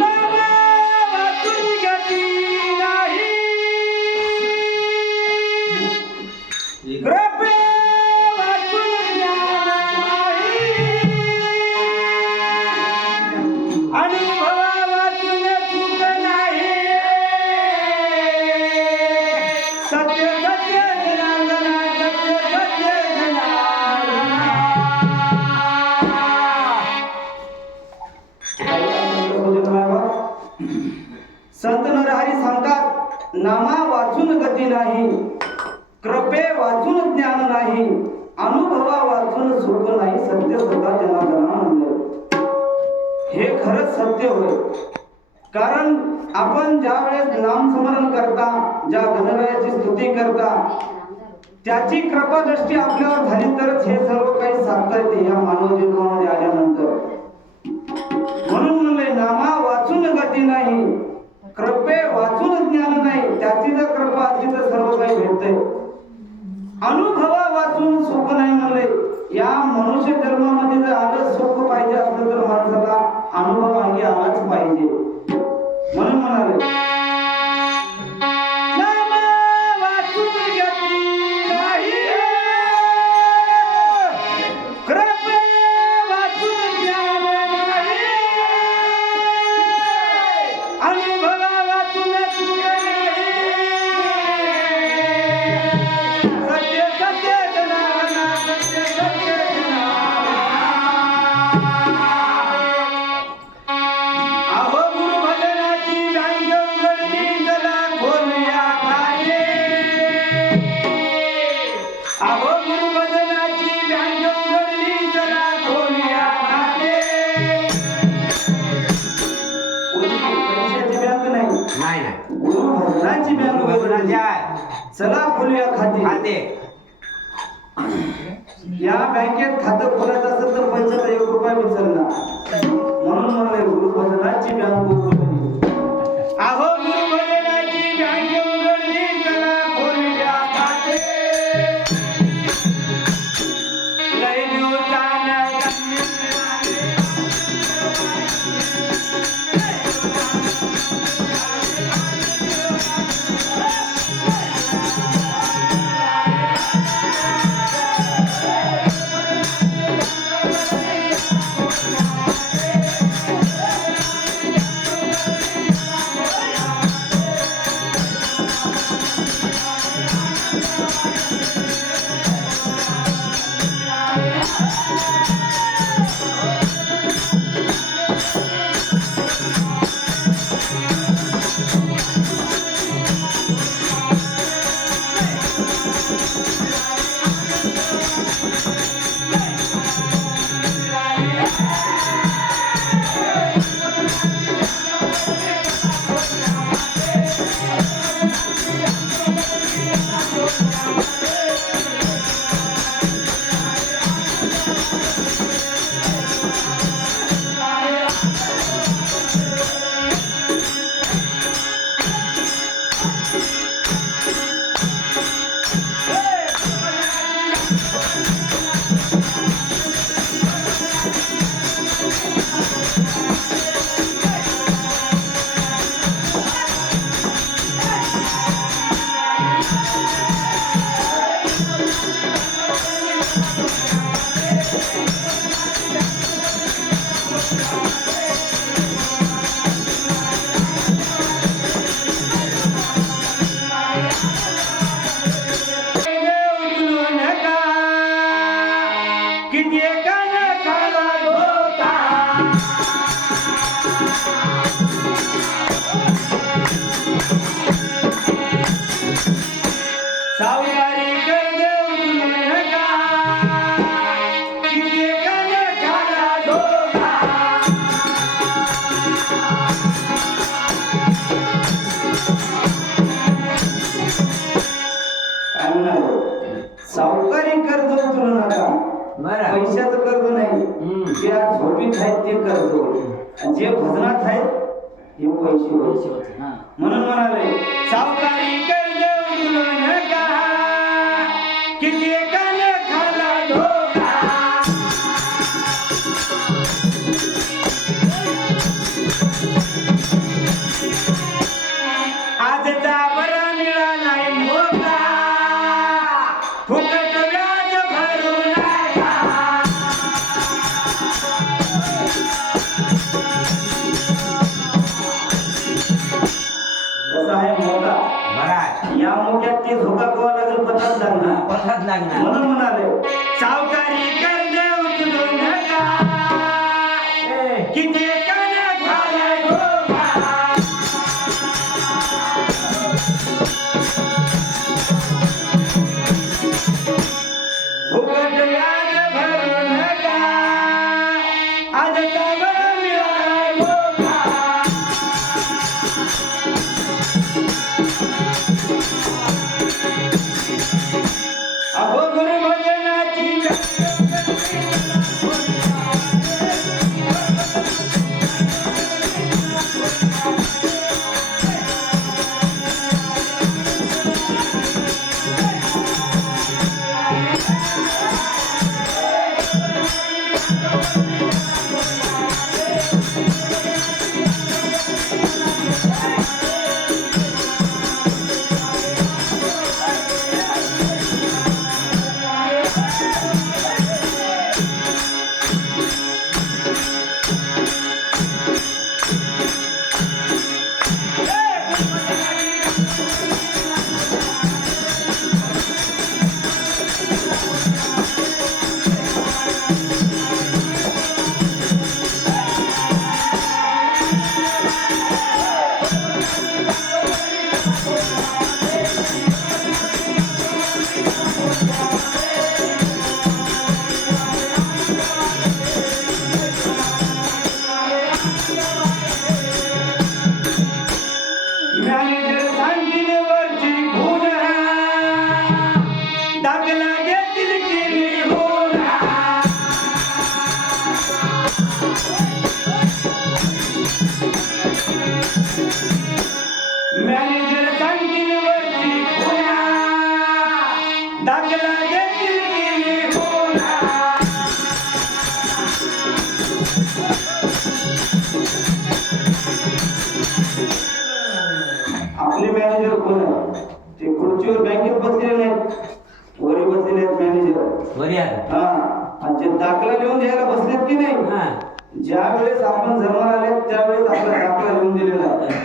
नामा हे खरंच सत्य होय कारण आपण ज्या वेळेस नामस्मरण करता ज्या गणरायाची स्तुती करता त्याची कृपा दृष्टी आपल्यावर झाली तरच हे सर्व काही साधता येते या मानव जीवनामध्ये आल्यानंतर. म्हणून म्हणले नामा वाचून गती नाही कृपे वाचून ज्ञान नाही त्याची जर कृपा असली तर सर्व काही भेटते अनुभवा वाचून सुख नाही म्हणले. या मनुष्य धर्मामध्ये जर आलं सुख पाहिजे असलं तर माणसाला अनुभव मागे आलाच पाहिजे. म्हणून म्हणाले खोलूया खाते. खाते. या बँकेत खातं खोलायचं असेल तर पैशाचा एक रुपया विचारणार म्हणून म्हणले गुरुभजनाची बँक सावकारी कर्ज उचलू नका पैशाचं कर्ज नाही. जे आज झोपीत आहेत ते कर्ज जे भजनात आहेत हे पैसे. हा. म्हणून म्हणाले सावकारी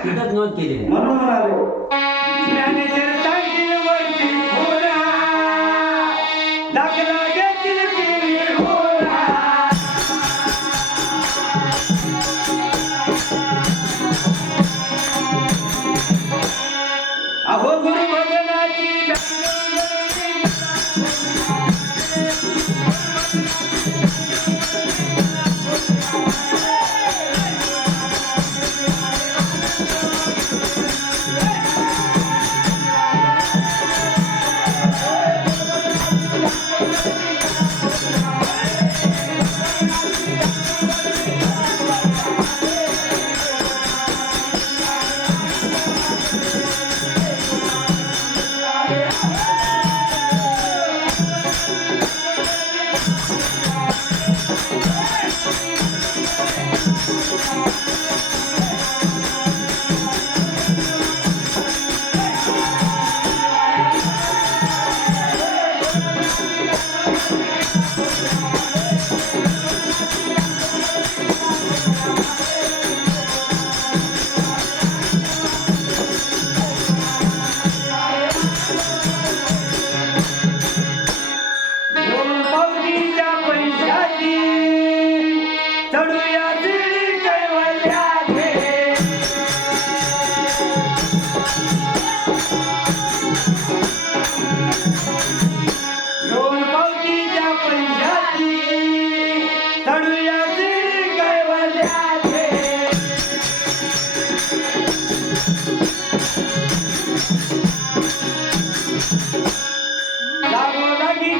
तिथंच नोंद केलेली आहे. म्हणून म्हणाले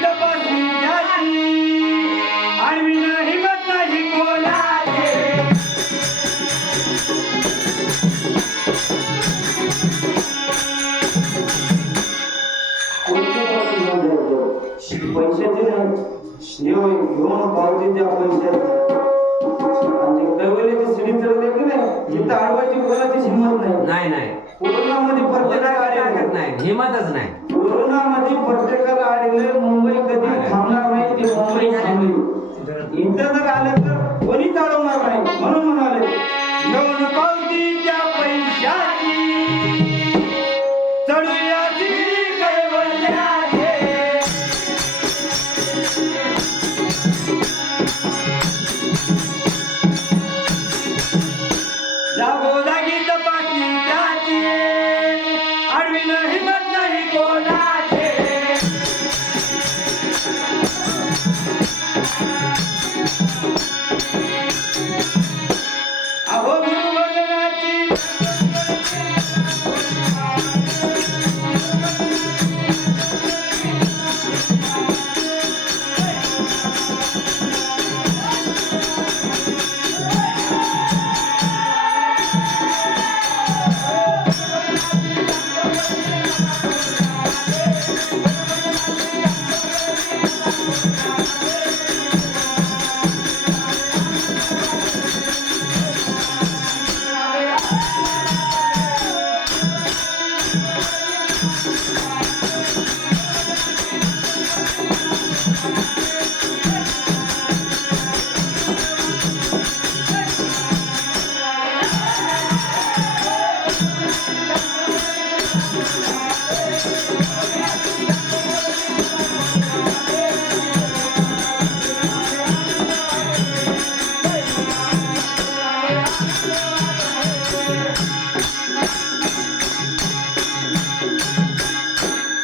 तपासणी झाली आणि नाही बोलायचे पैशाचे नाही घेऊन पावती त्या पैशात आणि जे कैवल्याची शिडी चढवली की नाही? तिथं अडवायची कोणाची हिंमत नाही. नाही नाही. कोरोनामध्ये प्रत्येकाला ताकद आले नाही. हिमतच नाही. कोरोनामध्ये प्रत्येकाला आलेलं मुंबई कधी थांबणार नाही. ती मुंबई इथं जर आलं तर कोणी चालवणार नाही. म्हणून